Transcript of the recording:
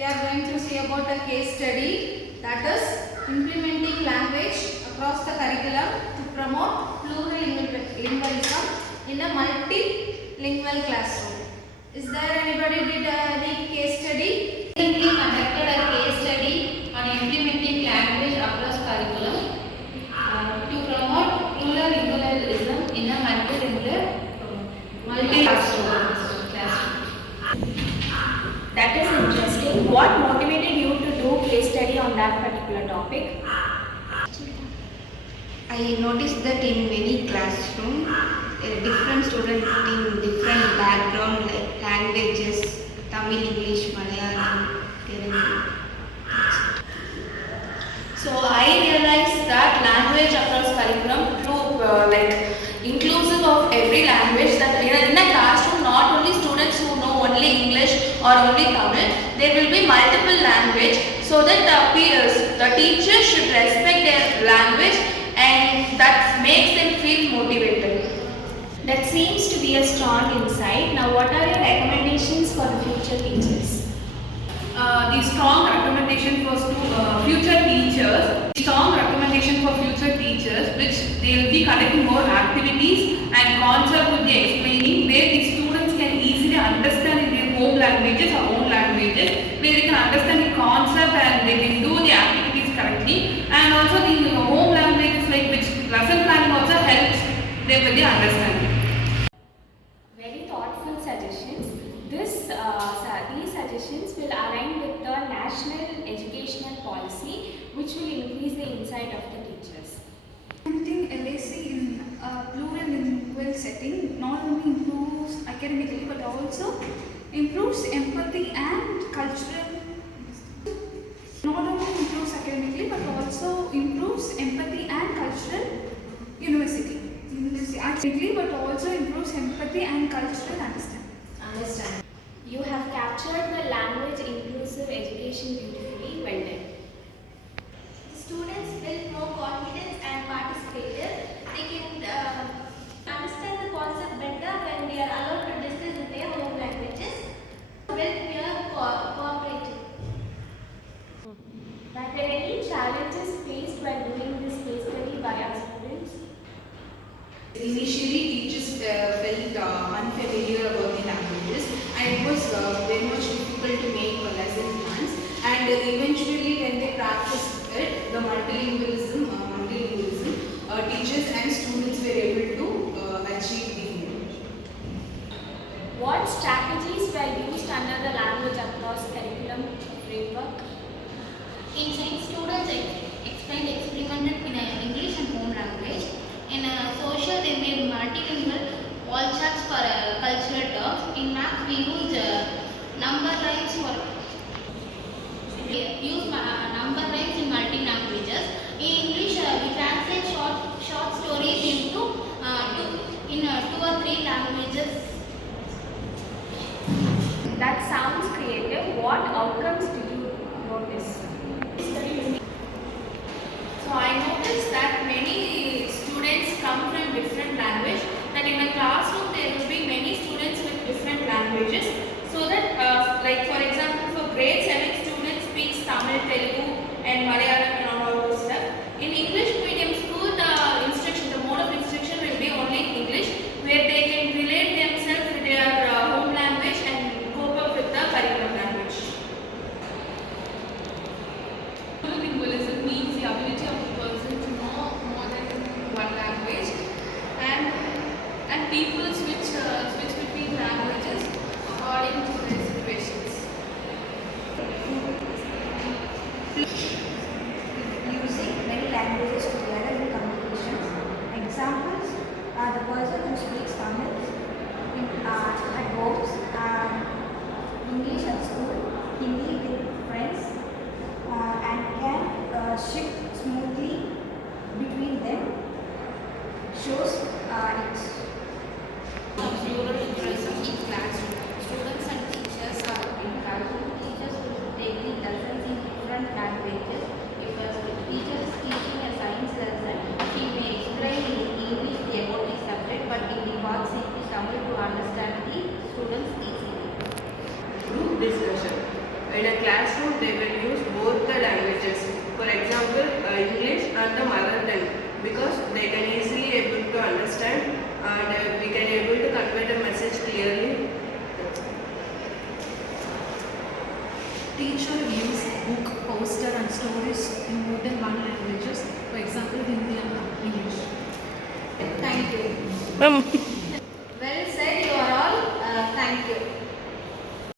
we are going to see about a case study, that is implementing language across the curriculum to promote plurilingualism in a multilingual classroom. Is there anybody did any case study? Recently conducted a case study on implementing language across curriculum to promote plurilingualism in a multi classroom. That is interesting. What motivated you to do case study on that particular topic? I noticed that in many classrooms, different students in different background like languages, Tamil, English, Malayalam, Telugu. So I realized that language across curriculum through inclusive of every language, that in a classroom not only students who know only English or only Tamil, there will be multiple language, so that the teachers should respect their language and that makes them feel motivated. That seems to be a strong insight. Now what are your recommendations for the future teachers? The strong recommendation for future teachers, which they will be conducting more activities and concept will be explaining where the students can easily understand in their home languages or own languages, where they can understand the concept and they can do the activities correctly, and also the home languages like which lesson planning also helps them with the understanding. Very thoughtful suggestions. These suggestions will align with the national educational policy, which will increase the insight of the teachers. Implementing LAC in a plurilingual setting not only improves academically but also improves empathy and cultural. Not only improves academically but also improves empathy and cultural university academically but also improves empathy and cultural understanding. You have captured the language inclusive education beautifully. Well done. Students build more confidence and participative. They can understand the concept better when they are allowed to discuss in their home languages. Build peer cooperative. Were there any challenges faced while doing this case study by our students? Initially, teachers felt unfamiliar about the languages, and it was very much difficult to make lesson plans. And eventually, when they practiced it, the multilingualism, teachers and students were able to achieve the goal. What strategies were used under the language across curriculum framework? In science, students experimented in English and home language. In social, they made multilingual wall charts for cultural terms. In math, we used number lines number lines in multi languages. In English, we translate short stories into two or three languages. That sounds creative. What outcomes did you notice? So I noticed that many students come from different language, that in a classroom there will be many students with different languages, so that like for example for grade 7 students speaks Tamil, Telugu and Malayalam and all those stuff. In English medium school the mode of instruction will be only English, where they can relate themselves with their home language and cope up with the curriculum language. Multilingualism means the ability of a person to know more than one language, and people switch between languages according to their situations. Using many languages together in communications. Examples are the person who speaks Tamil at home, English at school, Hindi with friends, and can shift smoothly between them. Shows it. Pluralism in classroom. Students and teachers are encouraging teachers to take the lessons in different languages. If a teacher is teaching a science lesson, she may explain in English about the subject, but in the box in Tamil to understand the students easily. Group discussion. In a classroom, they will use both the languages. For example, English and the mother tongue, because they can easily able to understand and we can able to convey the message clearly. Teacher use book, poster and stories in more than one languages. For example, Hindi and English. Thank you. Ma'am.